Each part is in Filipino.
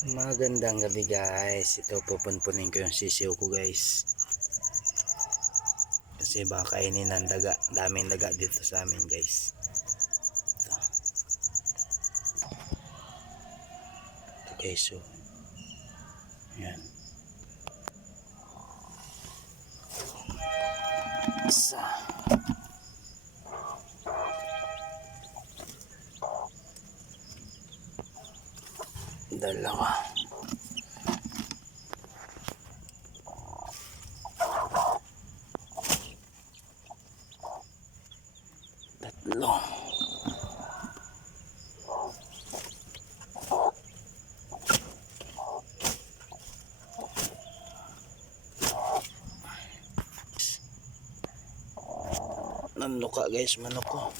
Magandang gabi guys. Ito pupunpunin ko yung sisiw ko guys. Kasi baka kainin ng daga. Daming daga dito sa amin guys. Ito. Ito guys. So, yan. Isa. Dalawa. Tatlo. Nanuka guys, manok ko.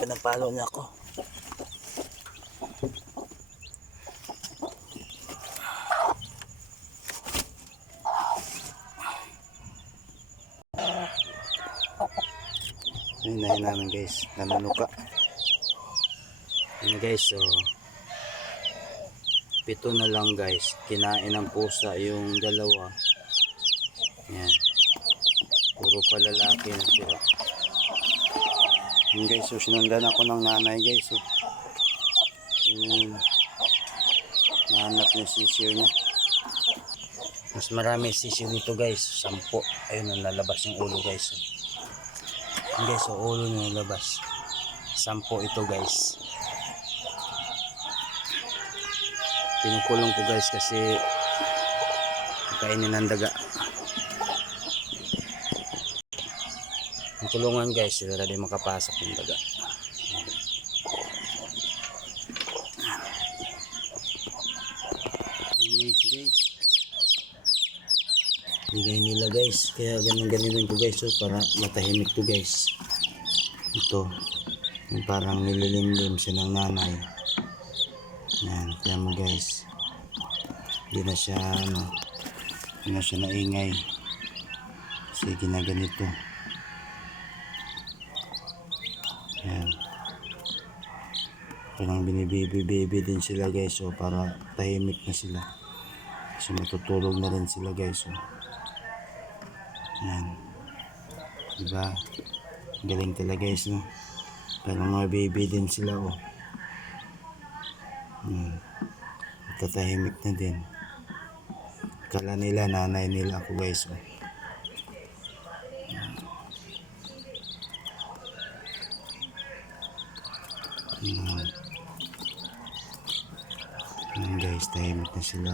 Pinapalo niya ako. Hinahin namin guys, nanunuka. Ano guys, so 7 na lang guys. Kinain ng pusa yung dalawa. Yan. Puro palalaki na sila. Yun guys, so sinundan ako ng nanay guys. So, yun, nahanap niya sisiw niya. Mas marami sisiw nito guys. 10. Ayun, lalabas yung ulo guys. So, yun guys, so ulo niya lalabas. 10 ito guys. Pinukulong ko guys kasi kainin ng daga. Ang kulungan guys, sila rin makapasok yung daga. Nice guys. Bigay nila guys. Kaya ganun ko guys. So, para matahimik to guys. Ito. Yung parang nililimlim siya ng nanay. Yan. Kaya mo guys. Hindi na siya hindi na siya naingay. Kasi ginaganito. Yan. Parang binibibi din sila guys. So, para tahimik na sila. Kasi matutulog na rin sila guys. So, yan. Diba? Galing talaga guys, no? Parang mga baby din sila, oh. Tatahimik na din. Kala nila nanay nila ako guys, oh. Yan guys, tahimik na sila.